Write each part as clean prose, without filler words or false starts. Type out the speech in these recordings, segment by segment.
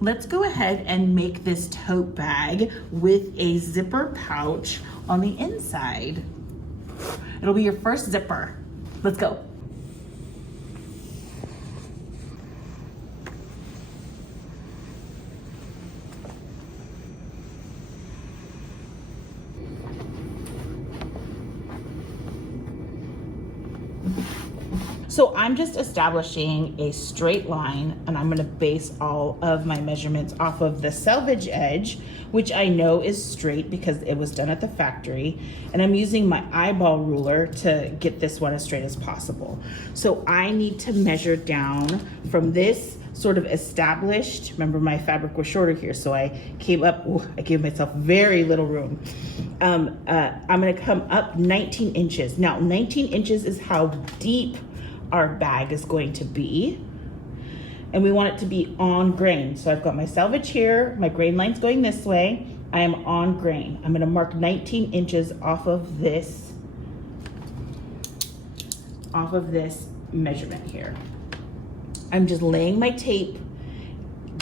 Let's go ahead and make this tote bag with a zipper pouch on the inside. It'll be your first zipper. Let's go. So I'm just establishing a straight line, and I'm gonna base all of my measurements off of the selvage edge, which I know is straight because it was done at the factory. And I'm using my eyeball ruler to get this one as straight as possible. So I need to measure down from this sort of established, remember my fabric was shorter here, so I came up, I gave myself very little room. I'm gonna come up 19 inches. Now 19 inches is how deep our bag is going to be, and we want it to be on grain. So I've got my selvage here, my grain line's going this way, I am on grain. I'm gonna mark 19 inches off of this measurement here. I'm just laying my tape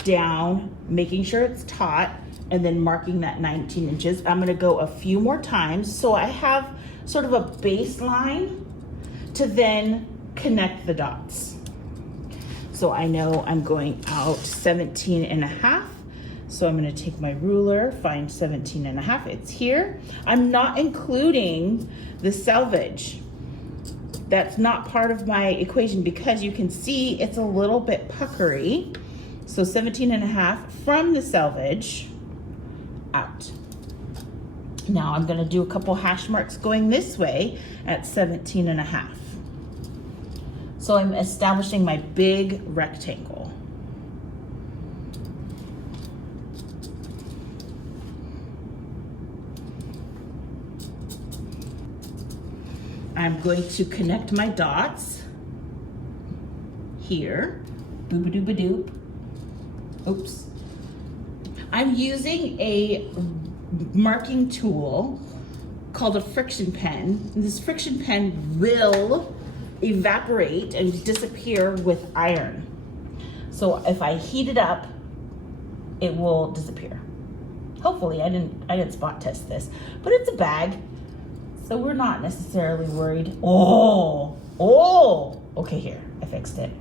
down, making sure it's taut, and then marking that 19 inches. I'm gonna go a few more times so I have sort of a baseline to then connect the dots. So I know I'm going out 17 and a half. So I'm gonna take my ruler, find 17 and a half, it's here. I'm not including the selvage. That's not part of my equation because you can see it's a little bit puckery. So 17 and a half from the selvage out. Now I'm gonna do a couple hash marks going this way at 17 and a half. So I'm establishing my big rectangle. I'm going to connect my dots here. Boop-a-doop-a-doop. Oops. I'm using a marking tool called a friction pen. This friction pen will evaporate and disappear with iron. So if I heat it up, it will disappear. Hopefully, I didn't spot test this, but it's a bag, so we're not necessarily worried. Oh, okay, here, I fixed it.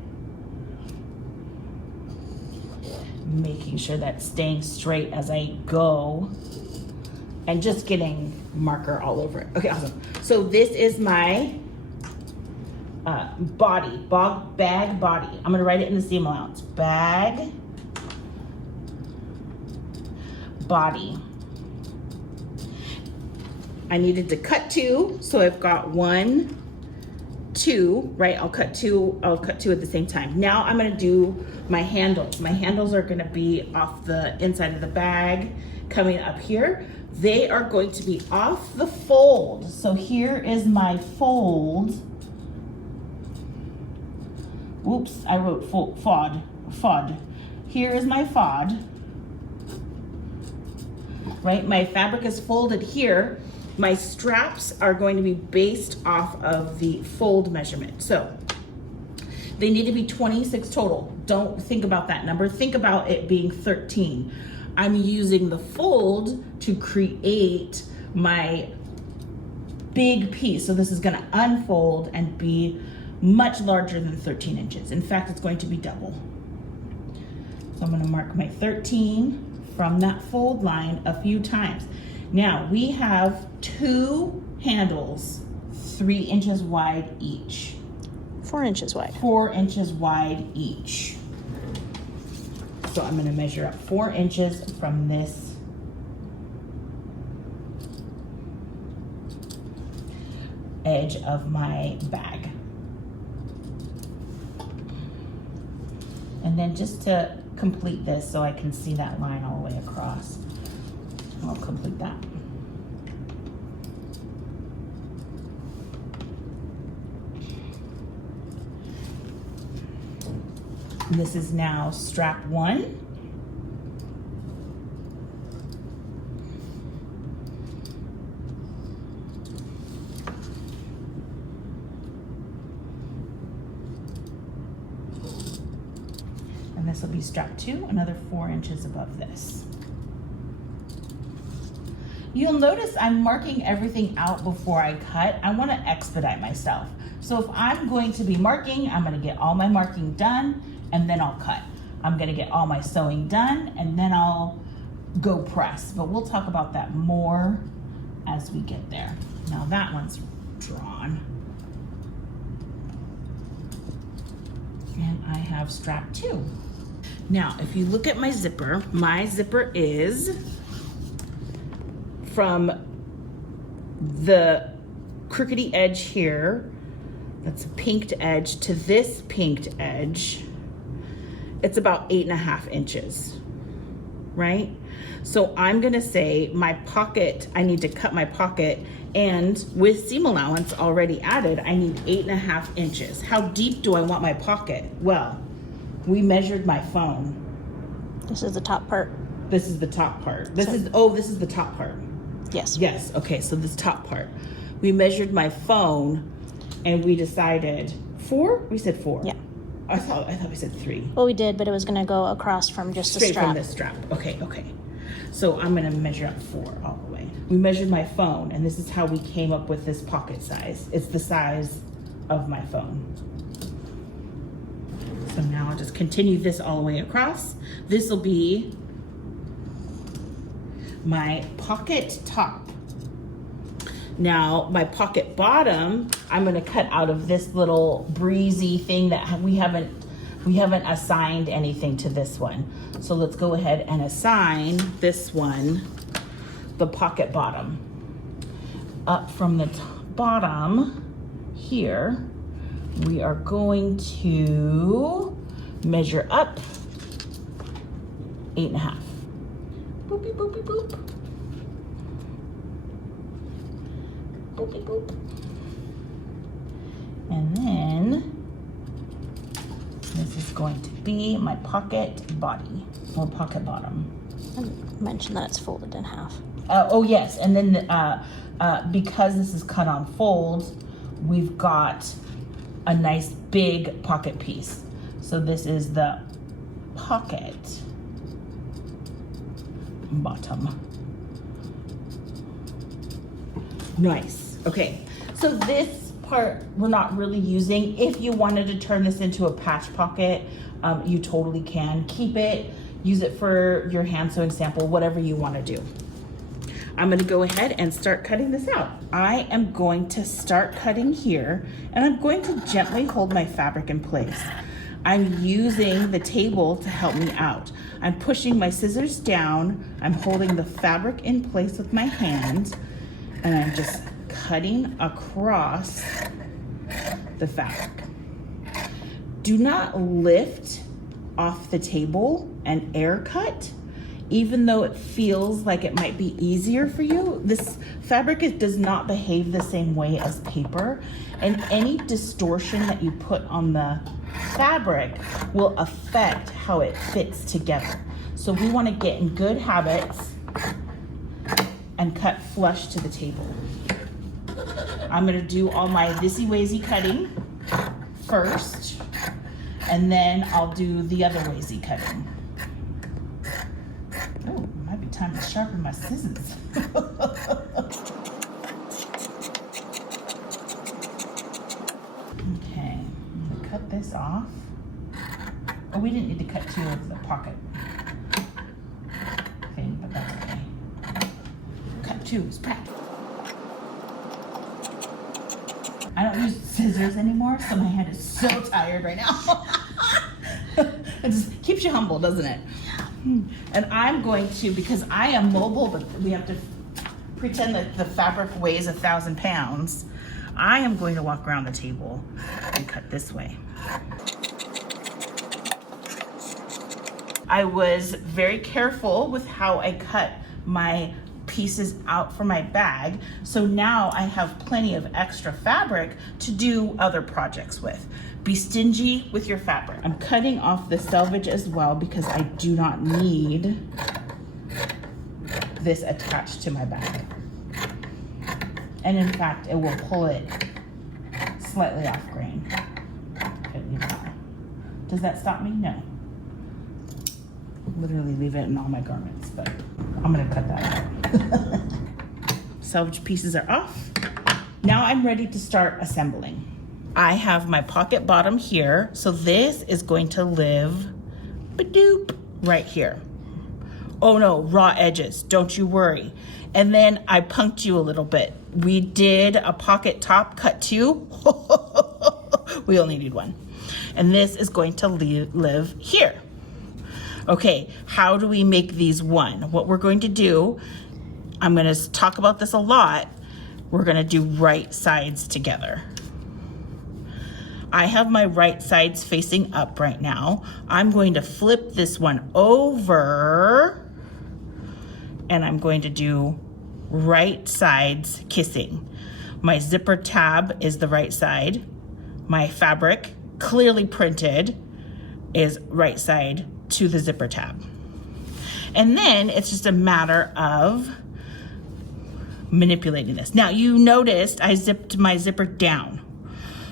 Making sure that's staying straight as I go and just getting marker all over it. Okay, awesome. So this is my bag body. I'm gonna write it in the seam allowance. Bag body. I needed to cut 2, so I've got 1, 2, right? I'll cut two at the same time. Now I'm gonna do my handles. My handles are gonna be off the inside of the bag, coming up here. They are going to be off the fold. So here is my fold. Oops, I wrote FOD. Here is my FOD. Right, my fabric is folded here. My straps are going to be based off of the fold measurement. So they need to be 26 total. Don't think about that number. Think about it being 13. I'm using the fold to create my big piece. So this is gonna unfold and be much larger than 13 inches. In fact, it's going to be double. So I'm gonna mark my 13 from that fold line a few times. Now we have 2 handles, 3 inches wide each. 4 inches wide. 4 inches wide each. So I'm gonna measure up 4 inches from this edge of my bag. And then just to complete this so I can see that line all the way across, I'll complete that. And this is now strap 1. this will be strap 2, another 4 inches above this. You'll notice I'm marking everything out before I cut. I want to expedite myself. So if I'm going to be marking, I'm going to get all my marking done and then I'll cut. I'm going to get all my sewing done and then I'll go press. But we'll talk about that more as we get there. Now that one's drawn. And I have strap 2. Now, if you look at my zipper is from the crookedy edge here, that's a pinked edge, to this pinked edge, it's about 8.5 inches, right? So I'm gonna say my pocket, I need to cut my pocket, and with seam allowance already added, I need 8.5 inches. How deep do I want my pocket? Well, we measured my phone. This is the top part. This is the top part. This is the top part. Yes. Yes, okay, so this top part. We measured my phone and we decided 4? We said 4. Yeah. I thought we said 3. Well, we did, but it was going to go across from just the Straight strap. from this strap. Okay, okay. So I'm gonna measure up 4 all the way. We measured my phone and this is how we came up with this pocket size. It's the size of my phone. So now I'll just continue this all the way across. This will be my pocket top. Now my pocket bottom, I'm gonna cut out of this little breezy thing that we haven't assigned anything to this one. So let's go ahead and assign this one the pocket bottom. Up from the bottom here, we are going to measure up 8.5. Boopy, boopy, boop. Boopy, boop. And then this is going to be my pocket body or pocket bottom. I mentioned that it's folded in half. Oh yes, and then because this is cut on folds, we've got a nice big pocket piece. So this is the pocket bottom. Nice. Okay, so this part we're not really using. If you wanted to turn this into a patch pocket, you totally can. Keep it, use it for your hand sewing sample, whatever you want to do. I'm going to go ahead and start cutting this out. I am going to start cutting here and I'm going to gently hold my fabric in place. I'm using the table to help me out. I'm pushing my scissors down, I'm holding the fabric in place with my hand, and I'm just cutting across the fabric. Do not lift off the table and air cut, even though it feels like it might be easier for you. This fabric does not behave the same way as paper, and any distortion that you put on the fabric will affect how it fits together. So we want to get in good habits and cut flush to the table. I'm going to do all my thisy-wazy cutting first, and then I'll do the other wazy cutting. Oh, it might be time to sharpen my scissors. Okay, I'm gonna cut this off. Oh, we didn't need to cut 2 of the pocket thing, but that's okay. Cut 2 is practical. I don't use scissors anymore, so my hand is so tired right now. It just keeps you humble, doesn't it? And I'm going to, because I am mobile, but we have to pretend that the fabric weighs 1,000 pounds. I am going to walk around the table and cut this way. I was very careful with how I cut my pieces out for my bag, so now I have plenty of extra fabric to do other projects with. Be stingy with your fabric. I'm cutting off the selvage as well because I do not need this attached to my bag. And in fact, it will pull it slightly off grain. Does that stop me? No. literally leave it in all my garments, but I'm gonna cut that out. Salvage pieces are off. Now I'm ready to start assembling. I have my pocket bottom here, so this is going to live ba-doop right here. Oh no, raw edges, don't you worry. And then I punked you a little bit. We did a pocket top cut 2. We only need 1. And this is going to live here. Okay, how do we make these 1? What we're going to do, I'm gonna talk about this a lot, we're gonna do right sides together. I have my right sides facing up right now. I'm going to flip this one over and I'm going to do right sides kissing. My zipper tab is the right side. My fabric, clearly printed, is right side to the zipper tab. And then it's just a matter of manipulating this. Now you noticed I zipped my zipper down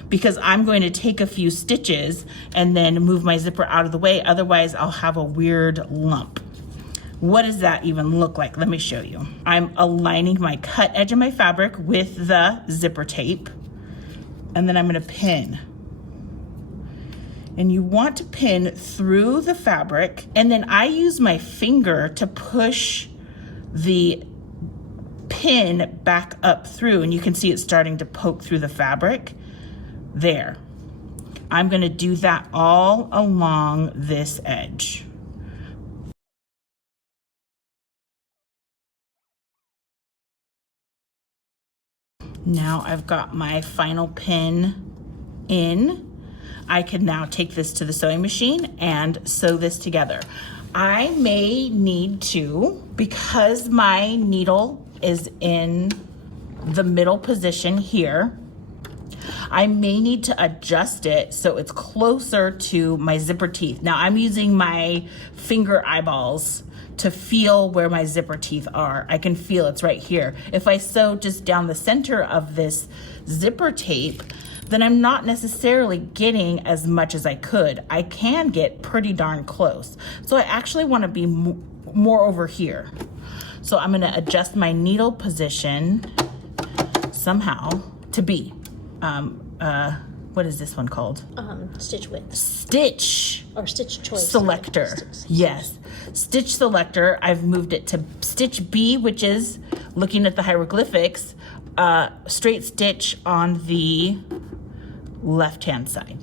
because I'm going to take a few stitches and then move my zipper out of the way. Otherwise I'll have a weird lump. What does that even look like? Let me show you. I'm aligning my cut edge of my fabric with the zipper tape, and then I'm gonna pin. And you want to pin through the fabric, and then I use my finger to push the pin back up through, and you can see it starting to poke through the fabric. There. I'm gonna do that all along this edge. Now I've got my final pin in. I can now take this to the sewing machine and sew this together. I may need to, because my needle is in the middle position here, I may need to adjust it so it's closer to my zipper teeth. Now I'm using my finger eyeballs to feel where my zipper teeth are. I can feel it's right here. If I sew just down the center of this zipper tape, then I'm not necessarily getting as much as I could. I can get pretty darn close. So I actually want to be more over here. So I'm gonna adjust my needle position somehow to be, what is this one called? Stitch width. Stitch. Or stitch choice. Selector. Yes. Stitch selector. I've moved it to stitch B, which is, looking at the hieroglyphics, straight stitch on the left-hand side.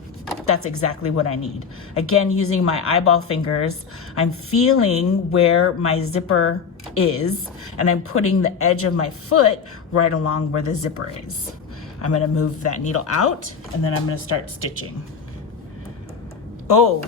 That's exactly what I need. Again, using my eyeball fingers, I'm feeling where my zipper is, and I'm putting the edge of my foot right along where the zipper is. I'm gonna move that needle out, and then I'm gonna start stitching. Oh,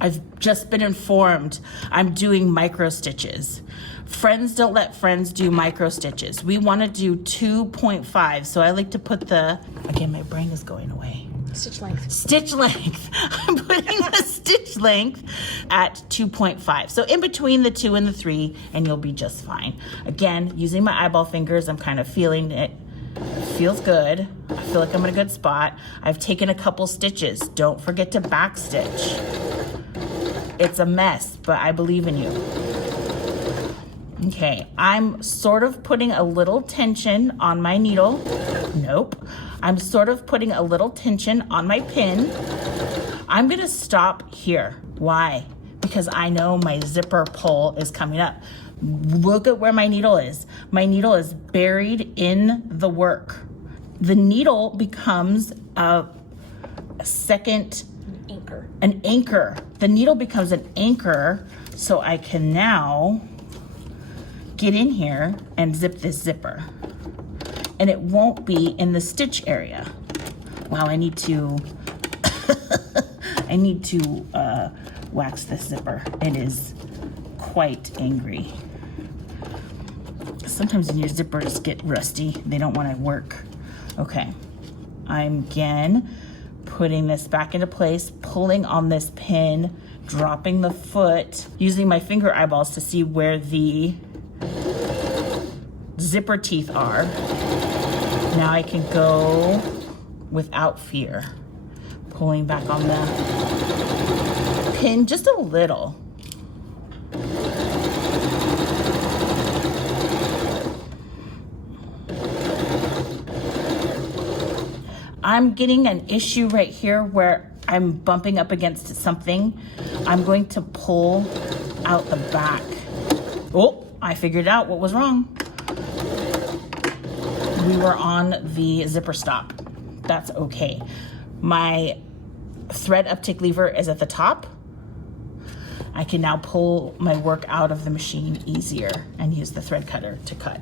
I've just been informed I'm doing micro stitches. Friends don't let friends do micro stitches. We wanna do 2.5, so I like to put again, my brain is going away. Stitch length. Stitch length. I'm putting the stitch length at 2.5. So in between the 2 and the 3, and you'll be just fine. Again, using my eyeball fingers, I'm kind of feeling it. Feels good. I feel like I'm in a good spot. I've taken a couple stitches. Don't forget to back stitch. It's a mess, but I believe in you. Okay, I'm sort of putting a little tension on my needle. Nope. I'm sort of putting a little tension on my pin. I'm gonna stop here. Why? Because I know my zipper pull is coming up. Look at where my needle is. My needle is buried in the work. The needle becomes a second Anchor. An anchor. The needle becomes an anchor, so I can now get in here and zip this zipper. And it won't be in the stitch area. Wow, I need to wax this zipper. It is quite angry. Sometimes when your zippers get rusty, they don't want to work. Okay, I'm again putting this back into place, pulling on this pin, dropping the foot, using my finger eyeballs to see where the zipper teeth are. Now I can go without fear. Pulling back on the pin just a little. I'm getting an issue right here where I'm bumping up against something, I'm going to pull out the back. Oh, I figured out what was wrong. We were on the zipper stop. That's okay. My thread uptake lever is at the top. I can now pull my work out of the machine easier and use the thread cutter to cut.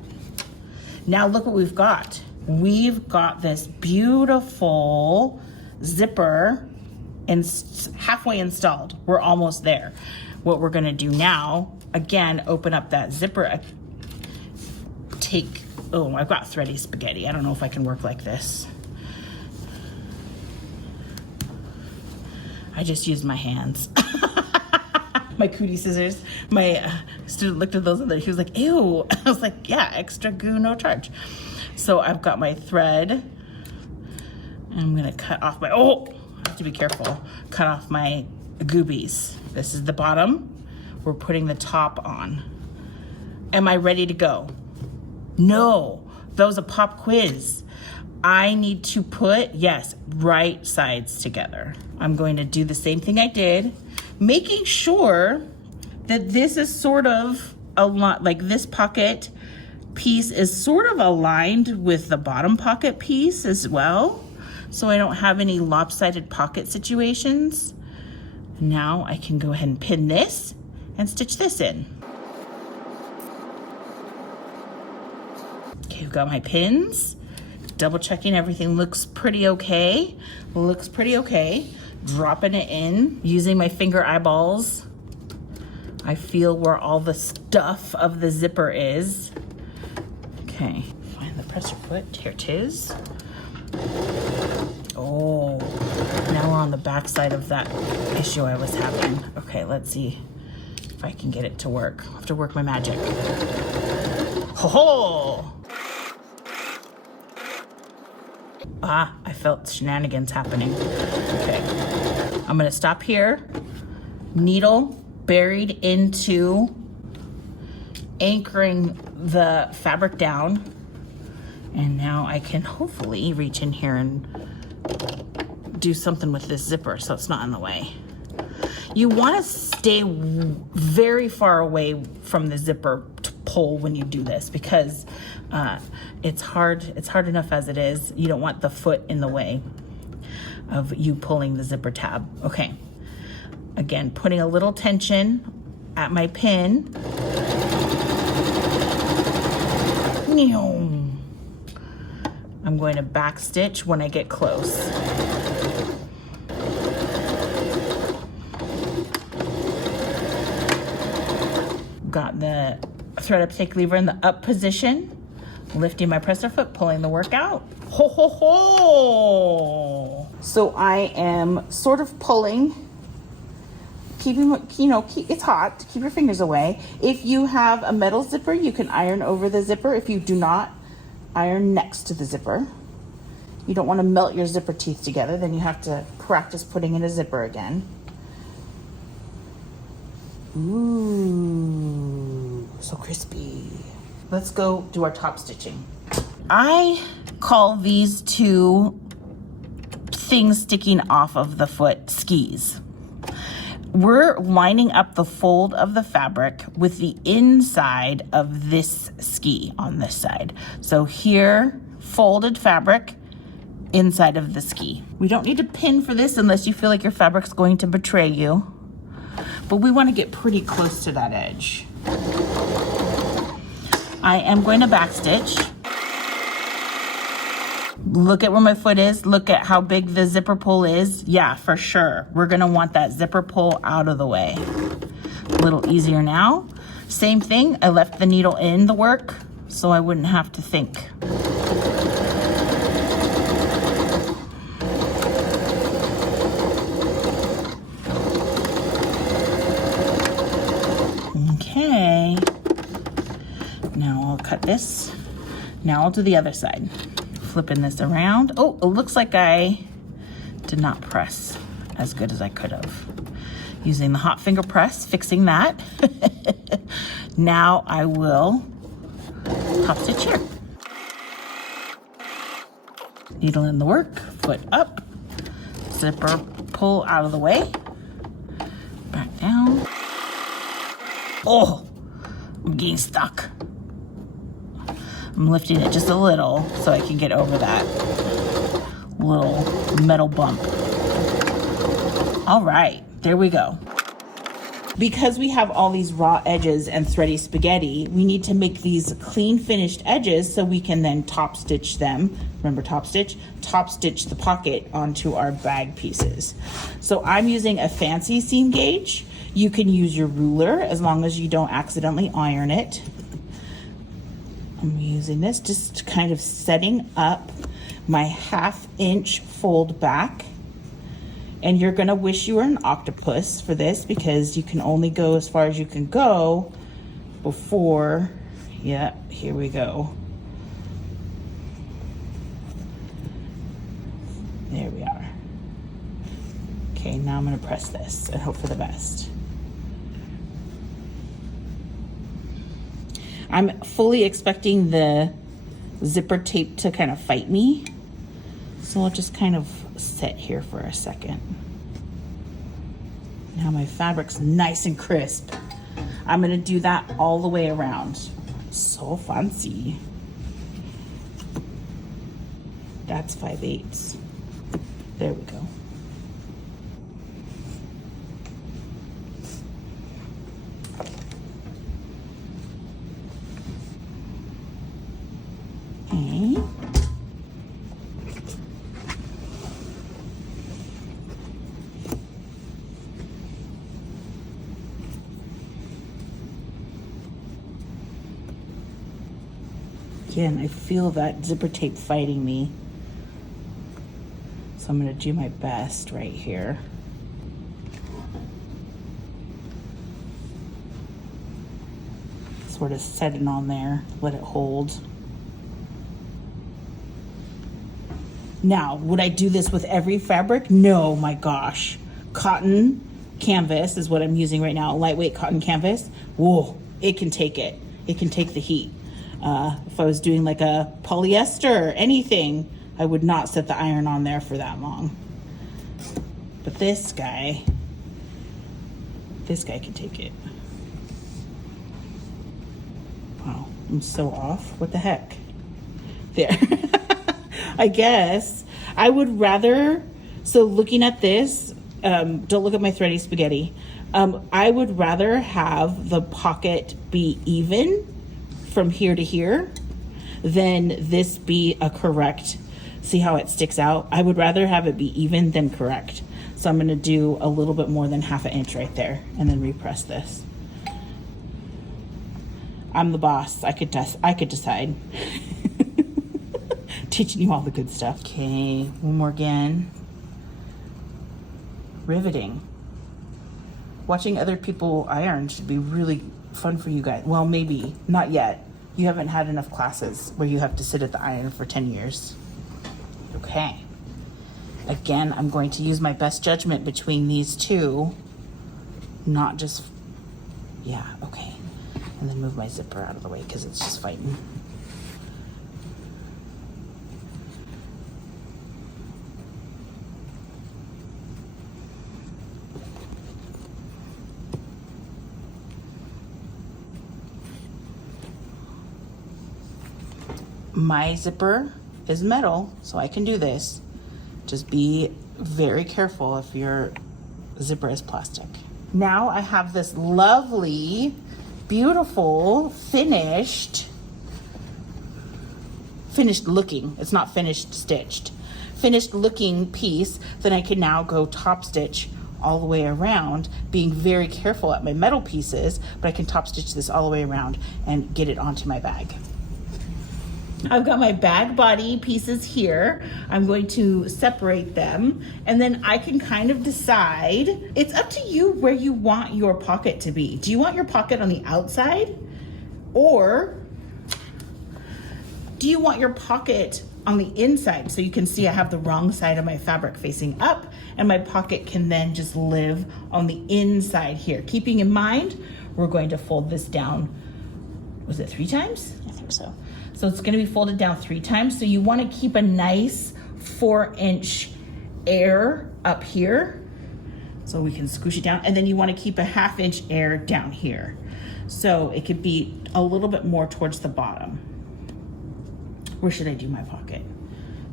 Now look what we've got. We've got this beautiful zipper halfway installed. We're almost there. What we're gonna do now, again, open up that zipper, oh, I've got thready spaghetti. I don't know if I can work like this. I just used my hands. My cootie scissors. My student looked at those and he was like, ew. I was like, yeah, extra goo, no charge. So I've got my thread. I'm gonna cut off my, oh, I have to be careful. Cut off my goobies. This is the bottom. We're putting the top on. Am I ready to go? No, that was a pop quiz. I need to put, yes, right sides together. I'm going to do the same thing I did, making sure that this is sort of a lot, like this pocket piece is sort of aligned with the bottom pocket piece as well, so I don't have any lopsided pocket situations. Now I can go ahead and pin this and stitch this in. Okay, I've got my pins. Double checking everything looks pretty okay. Looks pretty okay. Dropping it in, using my finger eyeballs. I feel where all the stuff of the zipper is. Okay, find the presser foot. Here it is. Oh, now we're on the back side of that issue I was having. Okay, let's see if I can get it to work. I'll have to work my magic. Ho ho! Ah, I felt shenanigans happening. Okay, I'm gonna stop here. Needle buried into anchoring the fabric down. And now I can hopefully reach in here and do something with this zipper so it's not in the way. You wanna stay very far away from the zipper pull when you do this because it's hard enough as it is. You don't want the foot in the way of you pulling the zipper tab. Okay, again, putting a little tension at my pin. I'm going to back stitch when I get close. Got the thread uptake lever in the up position, lifting my presser foot, pulling the work out. Ho, ho, ho! So I am sort of pulling, keeping, it's hot, keep your fingers away. If you have a metal zipper, you can iron over the zipper. If you do not, iron next to the zipper. You don't want to melt your zipper teeth together, then you have to practice putting in a zipper again. Ooh, so crispy. Let's go do our top stitching. I call these two things sticking off of the foot skis. We're lining up the fold of the fabric with the inside of this ski on this side. So here, folded fabric, inside of the ski. We don't need to pin for this unless you feel like your fabric's going to betray you. But we want to get pretty close to that edge. I am going to backstitch. Look at where my foot is. Look at how big the zipper pull is. Yeah, for sure. We're gonna want that zipper pull out of the way. A little easier now. Same thing, I left the needle in the work so I wouldn't have to think. Okay. Now I'll cut this. Now I'll do the other side. Flipping this around. Oh, it looks like I did not press as good as I could have. Using the hot finger press, fixing that. Now I will top stitch here. Needle in the work, foot up, zipper pull out of the way, back down. Oh, I'm getting stuck. I'm lifting it just a little so I can get over that little metal bump. All right, there we go. Because we have all these raw edges and thready spaghetti, we need to make these clean finished edges so we can then top stitch them. Remember top stitch? Top stitch the pocket onto our bag pieces. So I'm using a fancy seam gauge. You can use your ruler as long as you don't accidentally iron it. I'm using this, just kind of setting up my 1/2 inch fold back. And you're gonna wish you were an octopus for this because you can only go as far as you can go before, yeah, here we go. There we are. Okay, now I'm gonna press this and hope for the best. I'm fully expecting the zipper tape to kind of fight me. So I'll just kind of sit here for a second. Now my fabric's nice and crisp. I'm gonna do that all the way around. So fancy. That's 5/8. There we go. Okay. Again, I feel that zipper tape fighting me. So I'm gonna do my best right here. Sort of set it on there, let it hold. Now, would I do this with every fabric? No, my gosh. Cotton canvas is what I'm using right now, lightweight cotton canvas. Whoa, it can take it. It can take the heat. If I was doing like a polyester or anything, I would not set the iron on there for that long. But this guy can take it. Wow, I'm so off. What the heck? There. I guess I would rather, so looking at this, don't look at my thready spaghetti. I would rather have the pocket be even from here to here than this be a correct. See how it sticks out? I would rather have it be even than correct. So I'm gonna do a little bit more than 1/2 inch right there and then repress this. I'm the boss, I could decide. Teaching you all the good stuff. Okay, one more again. Riveting. Watching other people iron should be really fun for you guys. Well, maybe, not yet. You haven't had enough classes where you have to sit at the iron for 10 years. Okay. Again, I'm going to use my best judgment between these two. Not just, yeah, okay. And then move my zipper out of the way because it's just fighting. My zipper is metal, so I can do this. Just be very careful if your zipper is plastic. Now I have this lovely, beautiful, finished looking, it's not finished stitched, finished looking piece that I can now go top stitch all the way around, being very careful at my metal pieces, but I can top stitch this all the way around and get it onto my bag. I've got my bag body pieces here. I'm going to separate them and then I can kind of decide. It's up to you where you want your pocket to be. Do you want your pocket on the outside or do you want your pocket on the inside? So you can see I have the wrong side of my fabric facing up and my pocket can then just live on the inside here. Keeping in mind, we're going to fold this down, was it 3 times? I think so. So it's gonna be folded down 3 times. So you wanna keep a nice 4-inch air up here, so we can squish it down, and then you want to keep a 1/2 inch air down here, so it could be a little bit more towards the bottom. Where should I do my pocket?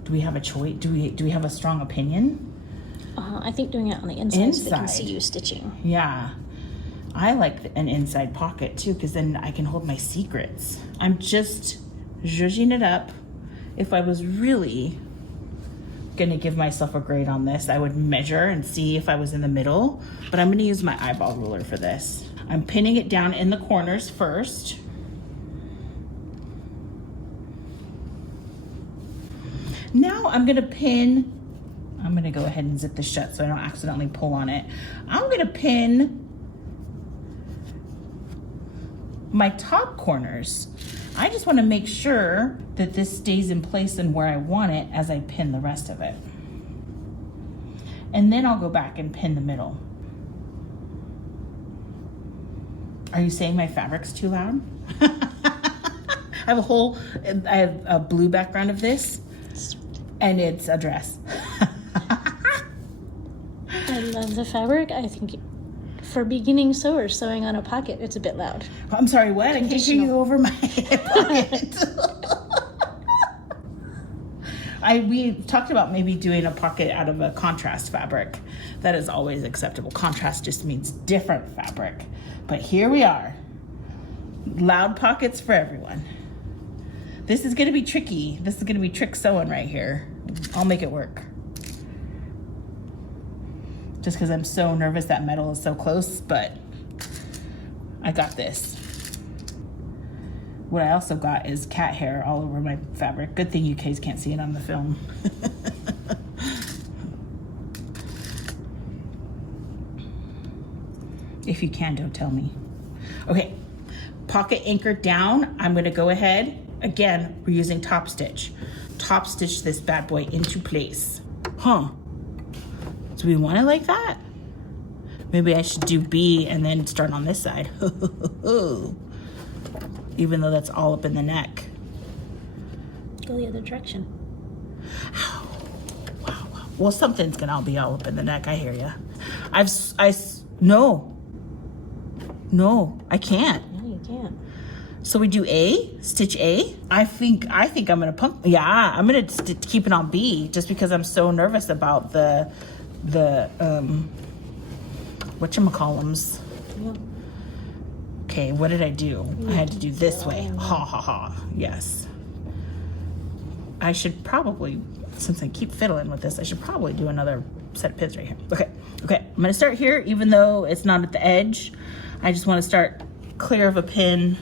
Do we have a choice? Do we have a strong opinion? I think doing it on the inside so they can see you stitching. Yeah, I like an inside pocket too, because then I can hold my secrets. I'm just zhuzhing it up. If I was really gonna give myself a grade on this, I would measure and see if I was in the middle, but I'm gonna use my eyeball ruler for this. I'm pinning it down in the corners first. Now I'm gonna go ahead and zip this shut so I don't accidentally pull on it. I'm gonna pin my top corners. I just wanna make sure that this stays in place and where I want it as I pin the rest of it. And then I'll go back and pin the middle. Are you saying my fabric's too loud? I have a blue background of this, and it's a dress. I love the fabric. I think for beginning sewers sewing on a pocket, it's a bit loud. I'm sorry, what? I can't hear you over my pocket. We talked about maybe doing a pocket out of a contrast fabric. That is always acceptable. Contrast just means different fabric. But here we are. Loud pockets for everyone. This is gonna be tricky. This is gonna be trick sewing right here. I'll make it work. Just because I'm so nervous that metal is so close, but I got this. What I also got is cat hair all over my fabric. Good thing you guys can't see it on the film. If you can, don't tell me. Okay, pocket anchored down. I'm gonna go ahead. Again, we're using top stitch. Top stitch this bad boy into place. Huh, do we want it like that? Maybe I should do B and then start on this side. Even though that's all up in the neck. Go the other direction. Wow. Well, something's gonna all be all up in the neck. I hear ya. No, I can't. No, you can't. So we do A, stitch A. I think I'm gonna pump. Yeah, I'm gonna keep it on B just because I'm so nervous about the whatchamacallums. Yeah. Okay, what did I do? I had to do this way. Ha ha ha. Yes. I should probably, since I keep fiddling with this, I should probably do another set of pins right here. Okay, I'm gonna start here even though it's not at the edge. I just wanna start clear of a pin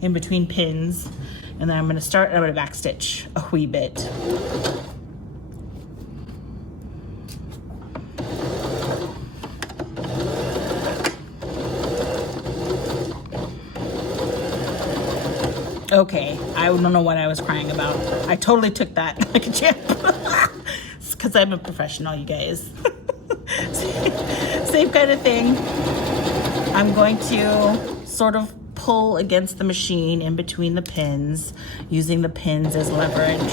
in between pins. And then I'm gonna back stitch a wee bit. Okay, I don't know what I was crying about. I totally took that like a champ. It's because I'm a professional, you guys. Same kind of thing. I'm going to sort of pull against the machine in between the pins, using the pins as leverage.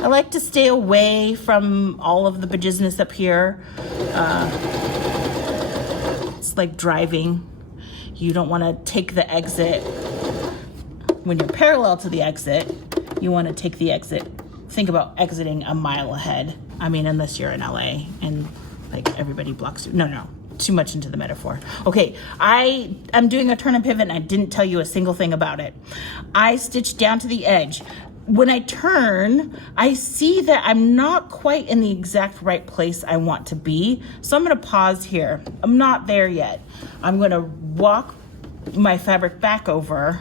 I like to stay away from all of the business up here. It's like driving. You don't want to take the exit. When you're parallel to the exit, you want to take the exit. Think about exiting a mile ahead. I mean, unless you're in LA and like everybody blocks you. No, too much into the metaphor. Okay, I'm doing a turn and pivot and I didn't tell you a single thing about it. I stitched down to the edge. When I turn, I see that I'm not quite in the exact right place I want to be. So I'm gonna pause here. I'm not there yet. I'm gonna walk my fabric back over,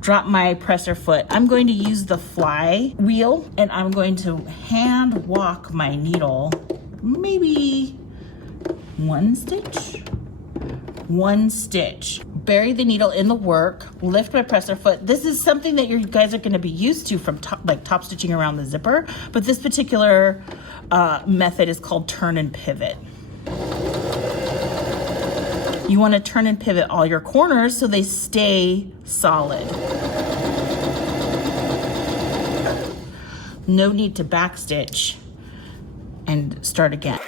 drop my presser foot. I'm going to use the fly wheel and I'm going to hand walk my needle, maybe one stitch. Bury the needle in the work, lift my presser foot. This is something that you guys are gonna be used to from top stitching around the zipper, but this particular method is called turn and pivot. You want to turn and pivot all your corners so they stay solid. No need to backstitch and start again.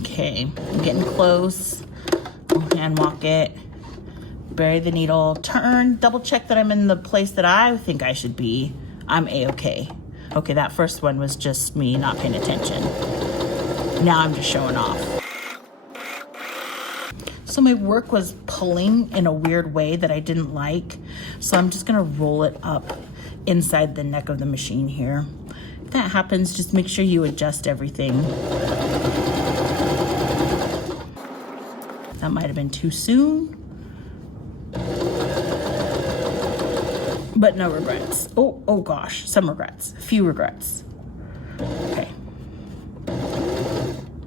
Okay, I'm getting close. I'll hand walk it, bury the needle, turn, double check that I'm in the place that I think I should be. I'm A-okay. Okay, that first one was just me not paying attention. Now I'm just showing off. So my work was pulling in a weird way that I didn't like. So I'm just gonna roll it up inside the neck of the machine here. If that happens, just make sure you adjust everything. That might have been too soon. But no regrets. Oh gosh, some regrets, a few regrets. Okay.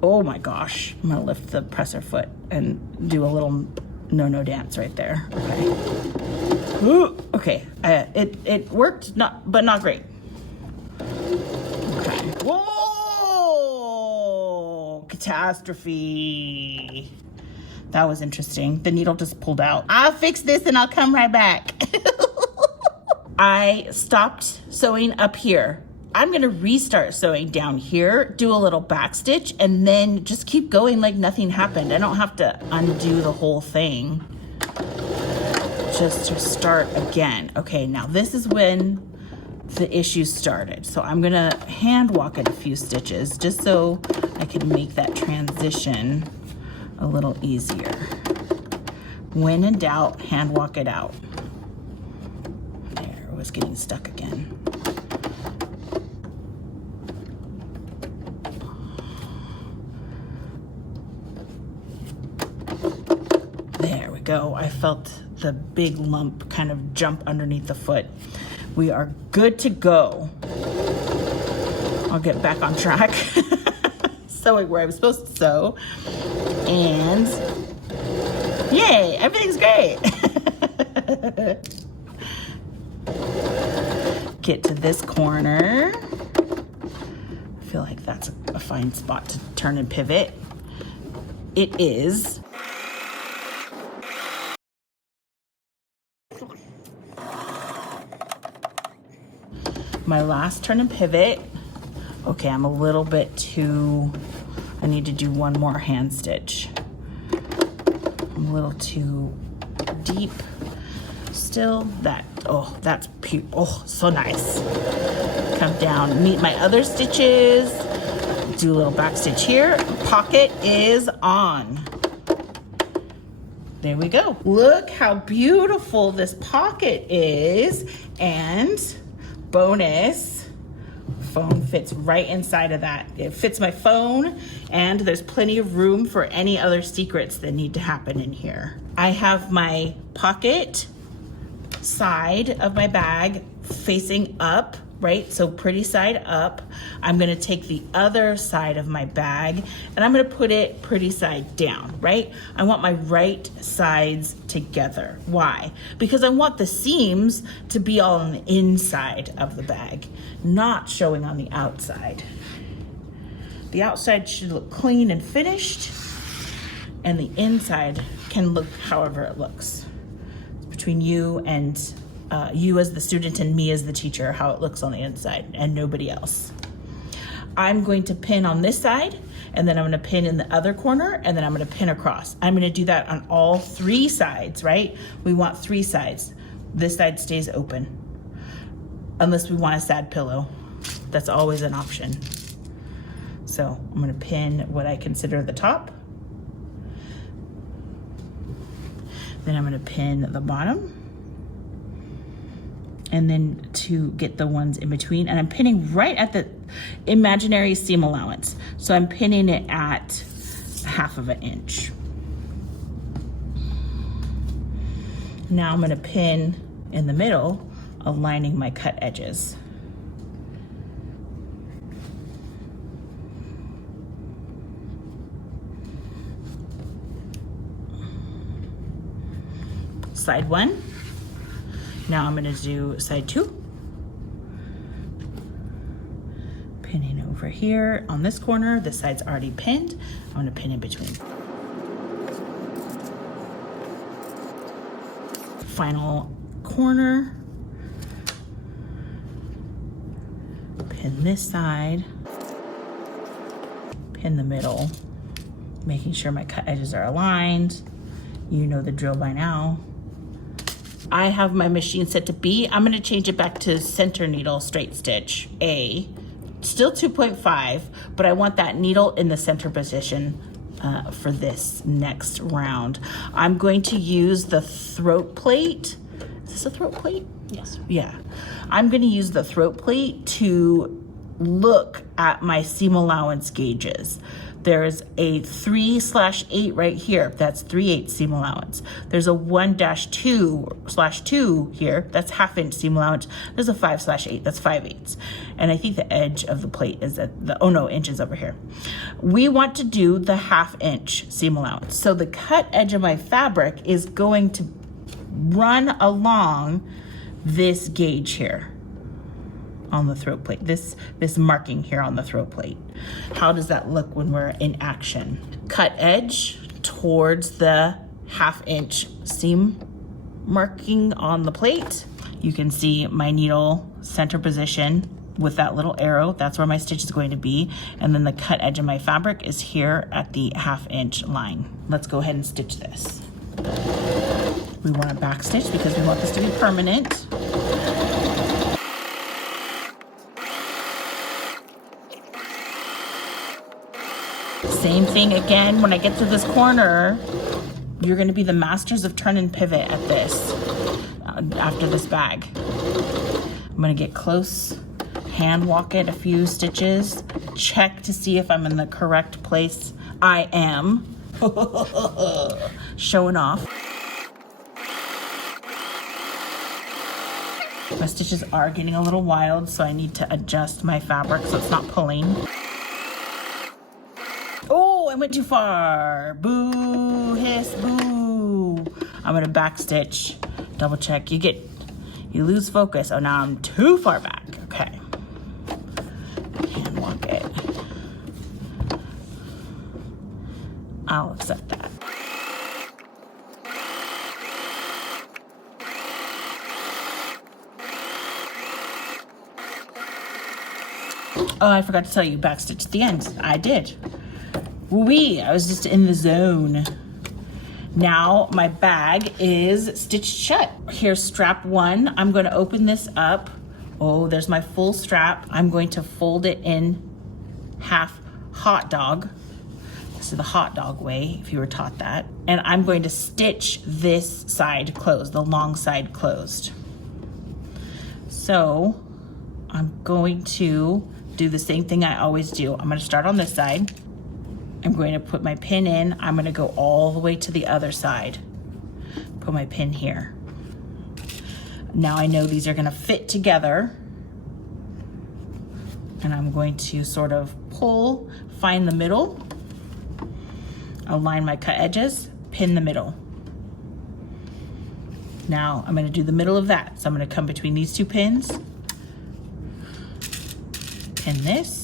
Oh my gosh, I'm gonna lift the presser foot and do a little no-no dance right there. Okay. Ooh, okay, it worked, but not great. Okay. Whoa, catastrophe. That was interesting. The needle just pulled out. I'll fix this and I'll come right back. I stopped sewing up here. I'm gonna restart sewing down here, do a little back stitch, and then just keep going like nothing happened. I don't have to undo the whole thing. Just to start again. Okay, now this is when the issue started. So I'm gonna hand walk it a few stitches just so I can make that transition a little easier. When in doubt, hand walk it out. There, it was getting stuck again. There we go. I felt the big lump kind of jump underneath the foot. We are good to go. I'll get back on track. Sewing where I was supposed to sew. And yay, everything's great. Get to this corner. I feel like that's a fine spot to turn and pivot. It is. My last turn and pivot. Okay, I'm a little bit too, I need to do one more hand stitch. I'm a little too deep still. That's so nice. Come down, meet my other stitches, do a little back stitch here. Pocket is on. There we go. Look how beautiful this pocket is, and bonus, phone fits right inside of that. It fits my phone, and there's plenty of room for any other secrets that need to happen in here. I have my pocket side of my bag facing up, right? So pretty side up. I'm gonna take the other side of my bag and I'm gonna put it pretty side down, right? I want my right sides together. Why? Because I want the seams to be all on the inside of the bag, not showing on the outside. The outside should look clean and finished, and the inside can look however it looks. It's between you and you as the student and me as the teacher, how it looks on the inside, and nobody else. I'm going to pin on this side, and then I'm gonna pin in the other corner, and then I'm gonna pin across. I'm gonna do that on all three sides, right? We want three sides. This side stays open, unless we want a sad pillow. That's always an option. So I'm gonna pin what I consider the top. Then I'm gonna pin the bottom. And then to get the ones in between, and I'm pinning right at the imaginary seam allowance. So I'm pinning it at 1/2 inch. Now I'm gonna pin in the middle, aligning my cut edges. Side one. Now I'm gonna do side two. Pinning over here on this corner. This side's already pinned. I'm gonna pin in between. Final corner. Pin this side, pin the middle, making sure my cut edges are aligned. You know the drill by now. I have my machine set to B. I'm gonna change it back to center needle straight stitch A. Still 2.5, but I want that needle in the center position for this next round. I'm going to use the throat plate. Is this a throat plate? Yes. Yeah. I'm gonna use the throat plate to look at my seam allowance gauges. There's a 3/8 right here. That's 3/8 seam allowance. There's a 1-2/2 here. That's 1/2 inch seam allowance. There's a 5/8. That's 5/8. And I think the edge of the plate is at the, oh no, inches over here. We want to do the 1/2 inch seam allowance. So the cut edge of my fabric is going to run along this gauge here on the throat plate, this marking here on the throat plate. How does that look when we're in action? Cut edge towards the 1/2 inch seam marking on the plate. You can see my needle center position with that little arrow. That's where my stitch is going to be. And then the cut edge of my fabric is here at the 1/2 inch line. Let's go ahead and stitch this. We want to back stitch because we want this to be permanent. Same thing again, when I get to this corner, you're gonna be the masters of turn and pivot at this, after this bag. I'm gonna get close, hand walk it a few stitches, check to see if I'm in the correct place. I am. Showing off. My stitches are getting a little wild, so I need to adjust my fabric so it's not pulling. Oh, I went too far. Boo, hiss, boo. I'm gonna back stitch, double check. You lose focus. Oh, now I'm too far back. Okay. Hand walk it. I'll accept that. Oh, I forgot to tell you, backstitch at the end. I did. Wee, I was just in the zone. Now my bag is stitched shut. Here's strap 1. I'm going to open this up. Oh, there's my full strap. I'm going to fold it in half hot dog. This is the hot dog way, if you were taught that. And I'm going to stitch this side closed, the long side closed. So I'm going to do the same thing I always do. I'm going to start on this side. I'm going to put my pin in. I'm going to go all the way to the other side. Put my pin here. Now I know these are going to fit together. And I'm going to sort of pull, find the middle, align my cut edges, pin the middle. Now I'm going to do the middle of that. So I'm going to come between these two pins, pin this.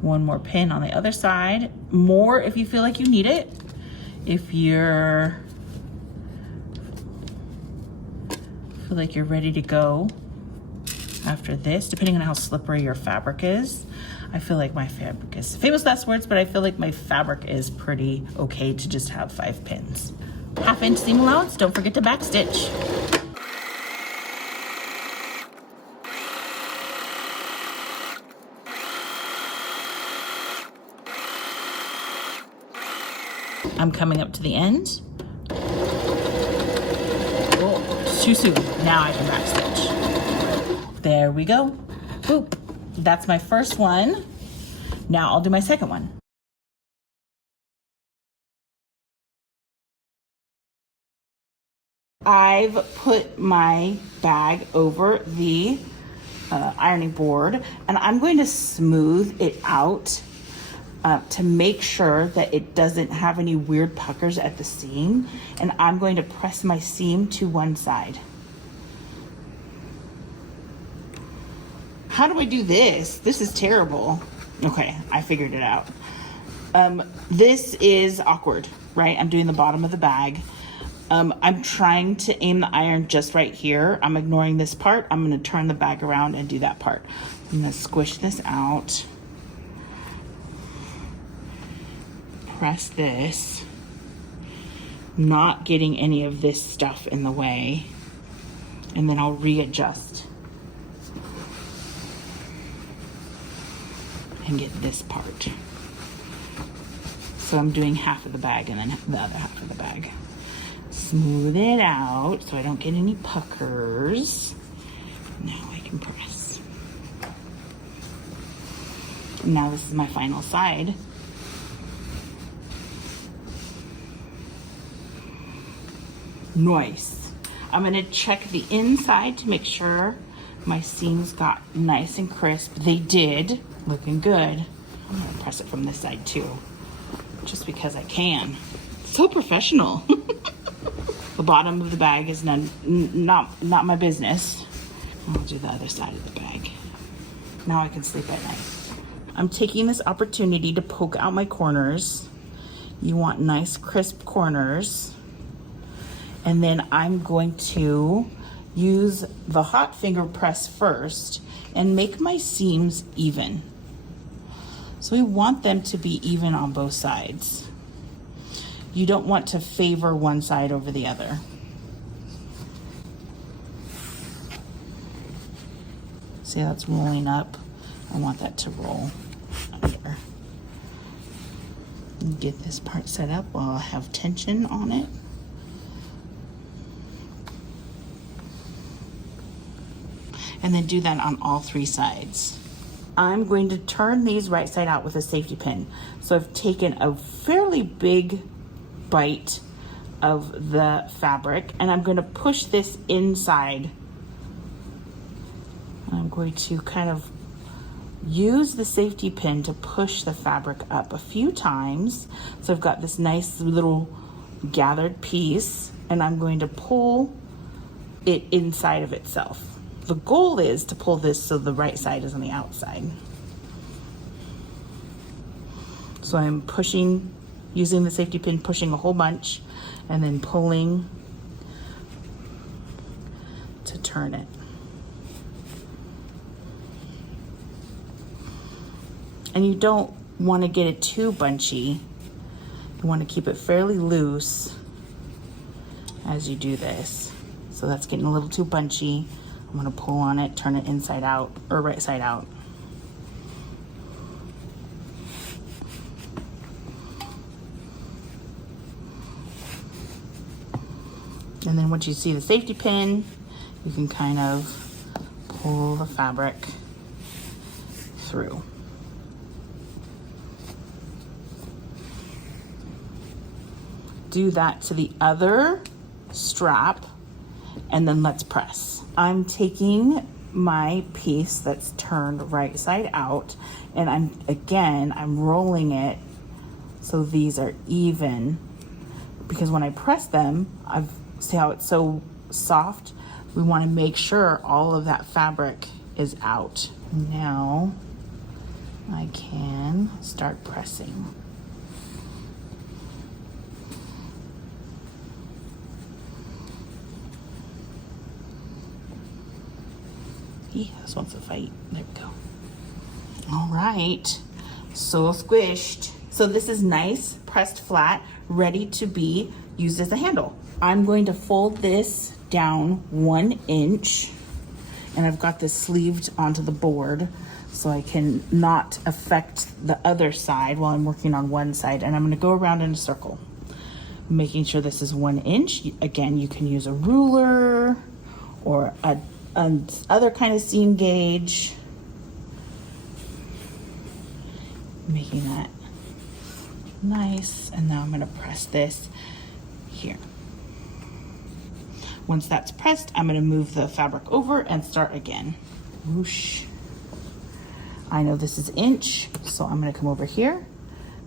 One more pin on the other side. More if you feel like you need it. If you're feel like you're ready to go after this, depending on how slippery your fabric is. I feel like my fabric is, famous last words, but I feel like my fabric is pretty okay to just have 5 pins. 1/2 inch seam allowance, don't forget to backstitch. I'm coming up to the end. Oh, too soon. Now I can backstitch. There we go. Boop. That's my first one. Now I'll do my second one. I've put my bag over the ironing board, and I'm going to smooth it out to make sure that it doesn't have any weird puckers at the seam. And I'm going to press my seam to one side. How do I do this? This is terrible. Okay, I figured it out. This is awkward, right? I'm doing the bottom of the bag. I'm trying to aim the iron just right here. I'm ignoring this part. I'm gonna turn the bag around and do that part. I'm gonna squish this out. Press this. Not getting any of this stuff in the way. And then I'll readjust. And get this part. So I'm doing half of the bag and then the other half of the bag. Smooth it out so I don't get any puckers. Now I can press. And now this is my final side. Nice. I'm gonna check the inside to make sure my seams got nice and crisp. They did, looking good. I'm gonna press it from this side too, just because I can. So professional. The bottom of the bag is not my business. I'll do the other side of the bag. Now I can sleep at night. I'm taking this opportunity to poke out my corners. You want nice crisp corners. And then I'm going to use the hot finger press first and make my seams even. So we want them to be even on both sides. You don't want to favor one side over the other. See how that's rolling up? I want that to roll under. Get this part set up while I have tension on it. And then do that on all three sides. I'm going to turn these right side out with a safety pin. So I've taken a fairly big bite of the fabric and I'm going to push this inside. I'm going to kind of use the safety pin to push the fabric up a few times. So I've got this nice little gathered piece and I'm going to pull it inside of itself. The goal is to pull this so the right side is on the outside. So I'm pushing, using the safety pin, pushing a whole bunch and then pulling to turn it. And you don't want to get it too bunchy. You want to keep it fairly loose as you do this. So that's getting a little too bunchy. I'm going to pull on it, turn it inside out or right side out. And then once you see the safety pin, you can kind of pull the fabric through. Do that to the other strap and then let's press. I'm taking my piece that's turned right side out and I'm rolling it so these are even, because when I press them, see how it's so soft? We want to make sure all of that fabric is out. Now I can start pressing. This wants to fight. There we go. All right, so squished. So this is nice, pressed flat, ready to be used as a handle. I'm going to fold this down 1 inch, and I've got this sleeved onto the board so I can not affect the other side while I'm working on one side. And I'm gonna go around in a circle, making sure this is 1 inch. Again, you can use a ruler or a other kind of seam gauge, making that nice. And now I'm going to press this here. Once that's pressed, I'm going to move the fabric over and start again. Whoosh. I know this is inch, so I'm going to come over here,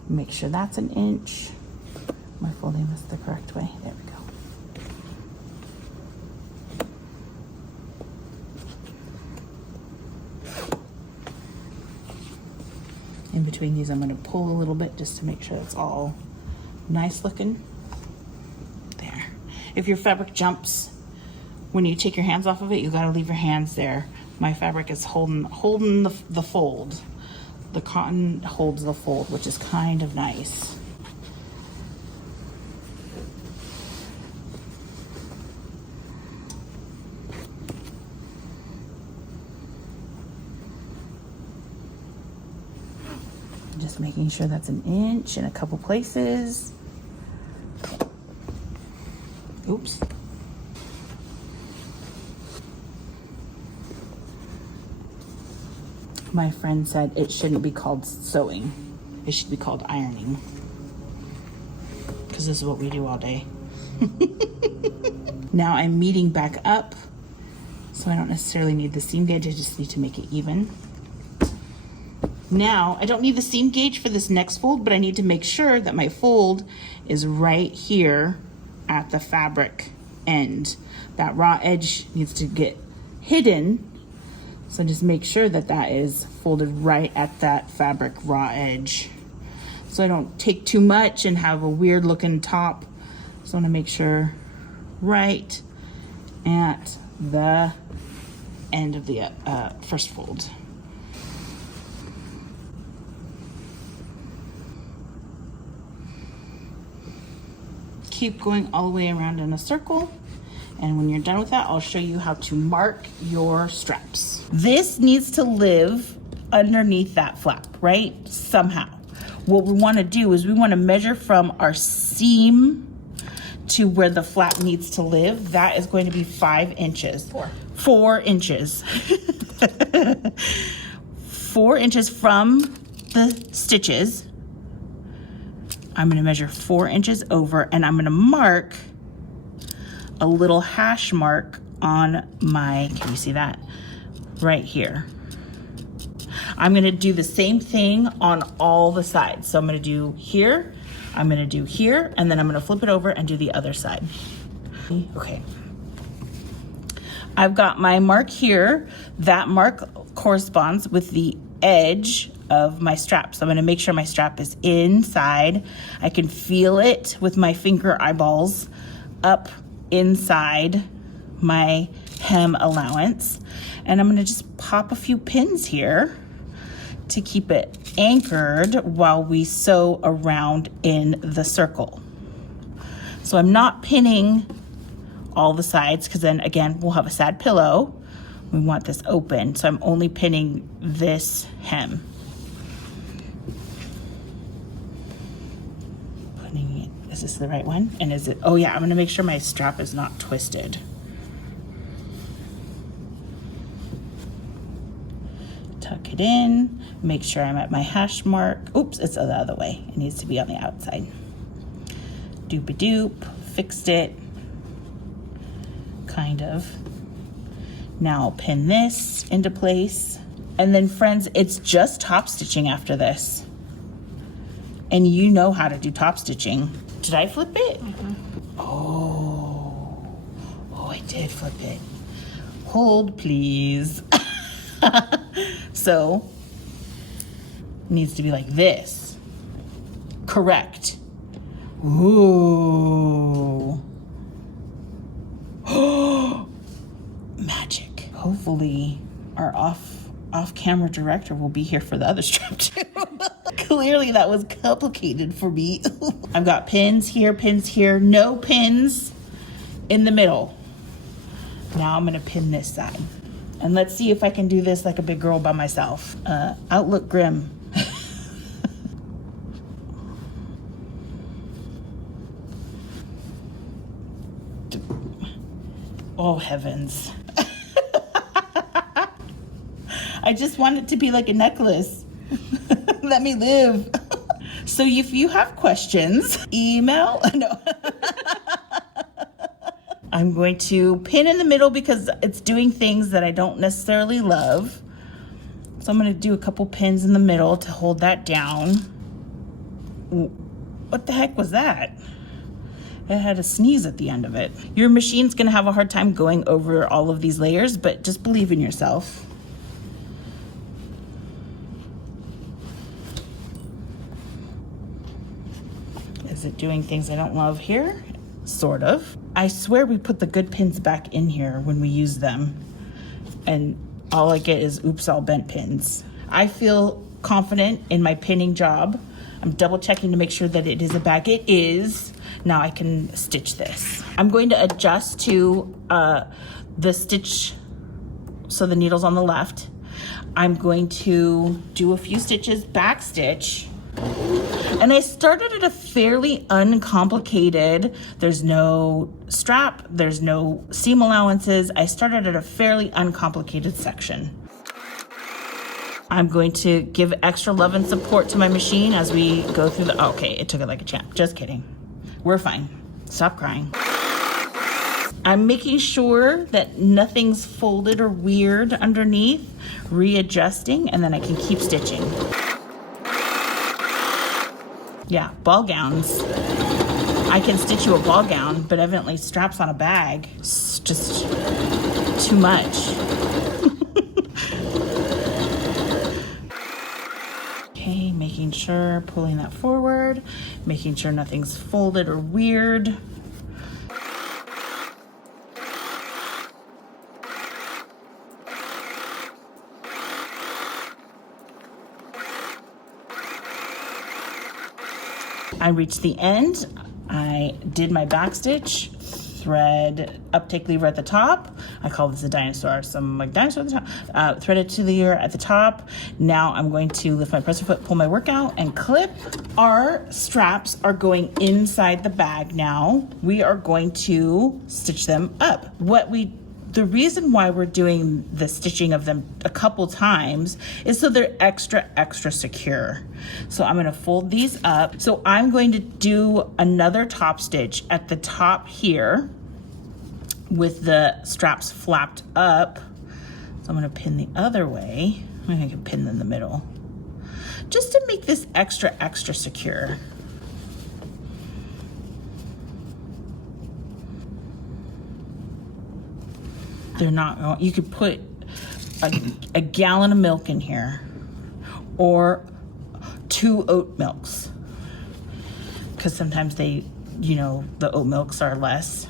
make sure that's 1 inch. Am I folding this the correct way? There we go. In between these, I'm going to pull a little bit just to make sure it's all nice looking. There. If your fabric jumps when you take your hands off of it, you got to leave your hands there. My fabric is holding the fold. The cotton holds the fold, which is kind of nice. Just making sure that's an inch in a couple places. Oops. My friend said it shouldn't be called sewing. It should be called ironing. Because this is what we do all day. Now I'm meeting back up. So I don't necessarily need the seam gauge. I just need to make it even. Now, I don't need the seam gauge for this next fold, but I need to make sure that my fold is right here at the fabric end. That raw edge needs to get hidden. So just make sure that that is folded right at that fabric raw edge. So I don't take too much and have a weird looking top. So I want to make sure right at the end of the first fold. Keep going all the way around in a circle. And when you're done with that, I'll show you how to mark your straps. This needs to live underneath that flap, right? Somehow. What we want to do is we want to measure from our seam to where the flap needs to live. That is going to be 5 inches. 4 inches. 4 inches from the stitches. I'm going to measure 4 inches over, and I'm going to mark a little hash mark on my, can you see that? Right here. I'm going to do the same thing on all the sides. So I'm going to do here, I'm going to do here, and then I'm going to flip it over and do the other side. Okay. I've got my mark here. That mark corresponds with the edge of my strap. So I'm going to make sure my strap is inside. I can feel it with my finger eyeballs up inside my hem allowance. And I'm going to just pop a few pins here to keep it anchored while we sew around in the circle. So I'm not pinning all the sides because then again we'll have a sad pillow. We want this open, so I'm only pinning this hem. Putting it, is this the right one? And is it, oh yeah, I'm gonna make sure my strap is not twisted. Tuck it in, make sure I'm at my hash mark. Oops, it's the other way. It needs to be on the outside. Doop-a-doop, fixed it, kind of. Now I'll pin this into place. And then friends, it's just top stitching after this. And you know how to do top stitching. Did I flip it? Mm-hmm. Oh, I did flip it. Hold please. So, it needs to be like this. Correct. Ooh. Magic. Hopefully our off-camera director will be here for the other strap too. Clearly that was complicated for me. I've got pins here, no pins in the middle. Now I'm gonna pin this side. And let's see if I can do this like a big girl by myself. Outlook grim. Oh heavens. I just want it to be like a necklace. Let me live. So if you have questions, email. No. I'm going to pin in the middle because it's doing things that I don't necessarily love. So I'm going to do a couple pins in the middle to hold that down. What the heck was that? It had a sneeze at the end of it. Your machine's going to have a hard time going over all of these layers, but just believe in yourself. Is it doing things I don't love here? Sort of. I swear we put the good pins back in here when we use them. And all I get is oops, all bent pins. I feel confident in my pinning job. I'm double checking to make sure that it is a bag. It is. Now I can stitch this. I'm going to adjust to the stitch so the needle's on the left. I'm going to do a few stitches, back stitch. And I started at a fairly uncomplicated, there's no strap, there's no seam allowances. I started at a fairly uncomplicated section. I'm going to give extra love and support to my machine as we go through the, okay, it took it like a champ. Just kidding. We're fine. Stop crying. I'm making sure that nothing's folded or weird underneath, readjusting, and then I can keep stitching. Yeah, ball gowns. I can stitch you a ball gown, but evidently straps on a bag, it's just too much. Okay, making sure, pulling that forward, making sure nothing's folded or weird. I reached the end. I did my back stitch, thread uptake lever at the top. I call this a dinosaur, so I'm like dinosaur at the top. Thread it to the lever at the top. Now I'm going to lift my presser foot, pull my work out, and clip. Our straps are going inside the bag now. We are going to stitch them up. The reason why we're doing the stitching of them a couple times is so they're extra secure. So I'm gonna fold these up. So I'm going to do another top stitch at the top here with the straps flapped up. So I'm gonna pin the other way. I think I can pin in the middle. Just to make this extra secure. They're not, you could put a gallon of milk in here or 2 oat milks, because sometimes they, you know, the oat milks are less,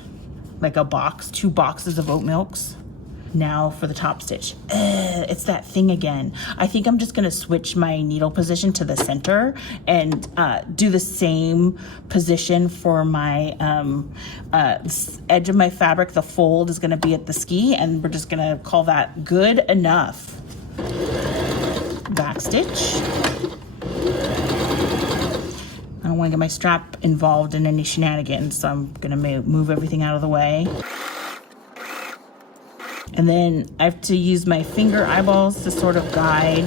like a box, 2 boxes of oat milks. Now for the top stitch, it's that thing again. I think I'm just gonna switch my needle position to the center and do the same position for my edge of my fabric. The fold is gonna be at the ski, and we're just gonna call that good enough. Back stitch. I don't wanna get my strap involved in any shenanigans, so I'm gonna move everything out of the way. And then I have to use my finger eyeballs to sort of guide.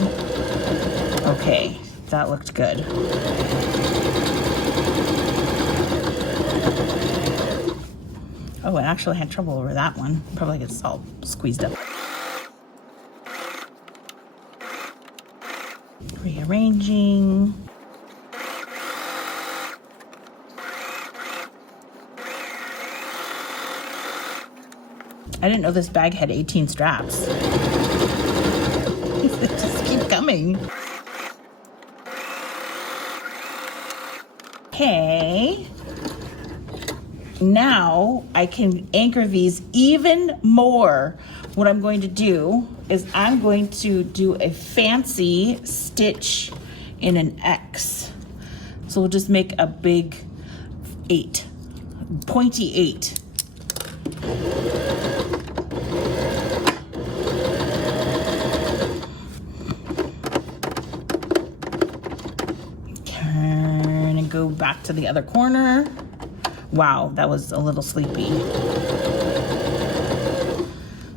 Okay, that looked good. Oh, I actually had trouble over that one. Probably gets all squeezed up. Rearranging. I didn't know this bag had 18 straps. They just keep coming. Okay. Now I can anchor these even more. What I'm going to do is I'm going to do a fancy stitch in an X. So we'll just make a big 8, pointy 8. Go back to the other corner. Wow, that was a little sleepy.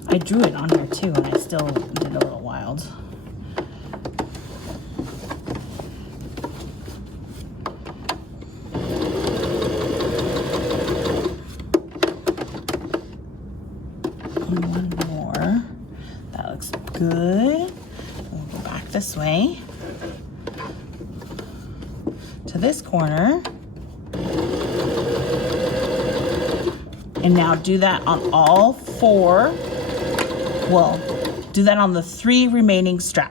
I drew it on here too, and I still did a little wild. One more. That looks good. We'll go back this way to this corner, and now do that on all 4. Well, do that on the 3 remaining straps.